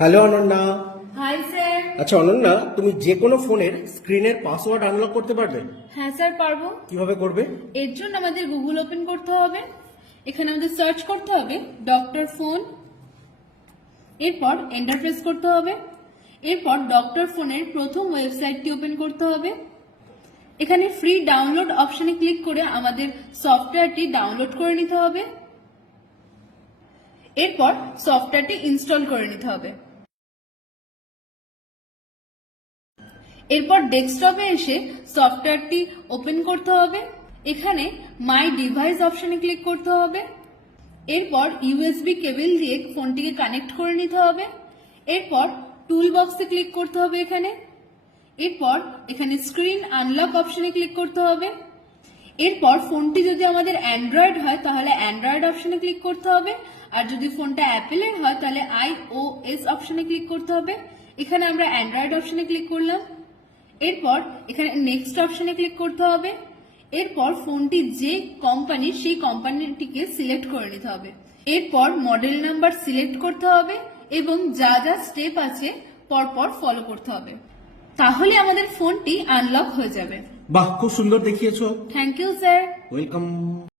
Hello Ananya. Hi sir. আচ্ছা অনন্যা, তুমি যে কোনো ফোনের স্ক্রিনের পাসওয়ার্ড আনলক করতে পারবে? হ্যাঁ স্যার, পারবো। কিভাবে করবে? এর জন্য আমাদের গুগল ওপেন করতে হবে। এখানে আমাদের সার্চ করতে হবে ডক্টর ফোন, এরপর এন্টার প্রেস করতে হবে। এরপর ডক্টর ফোনের প্রথম ওয়েবসাইটটি ওপেন করতে হবে। এখানে ফ্রি ডাউনলোড অপশনে ক্লিক করে আমাদের সফটওয়্যারটি ডাউনলোড করে নিতে হবে। এরপর সফটওয়্যারটি ইনস্টল করে নিতে হবে। এরপর ডেস্কটপে এসে সফটওয়্যারটি ওপেন করতে হবে। এখানে মাই ডিভাইস অপশনে ক্লিক করতে হবে। এরপর ইউএসবি কেবল দিয়ে ফোনটিকে কানেক্ট করে নিতে হবে। এরপর টুল বক্সে ক্লিক করতে হবে এরপর এখানে স্ক্রিন আনলক অপশনে ক্লিক করতে হবে। এরপর ফোনটি যদি আমাদের অ্যান্ড্রয়েড হয় তাহলে অ্যান্ড্রয়েড অপশনে ক্লিক করতে হবে, আর যদি ফোনটা অ্যাপেলের হয় তাহলে iOS অপশনে ক্লিক করতে হবে। এখানে আমরা অ্যান্ড্রয়েড অপশনে ক্লিক করলাম। এরপর এখানে নেক্সট অপশনে ক্লিক করতে হবে। এরপর ফোনটি যে কোম্পানির সেই কোম্পানিটিকে সিলেক্ট করে নিতে হবে। এরপর মডেল নাম্বার সিলেক্ট করতে হবে এবং যা যা স্টেপ আছে পরপর ফলো করতে হবে। তাহলে আমাদের ফোনটি আনলক হয়ে যাবে। বাহ, খুব সুন্দর দেখিয়েছো। Thank you sir. ওয়েলকাম।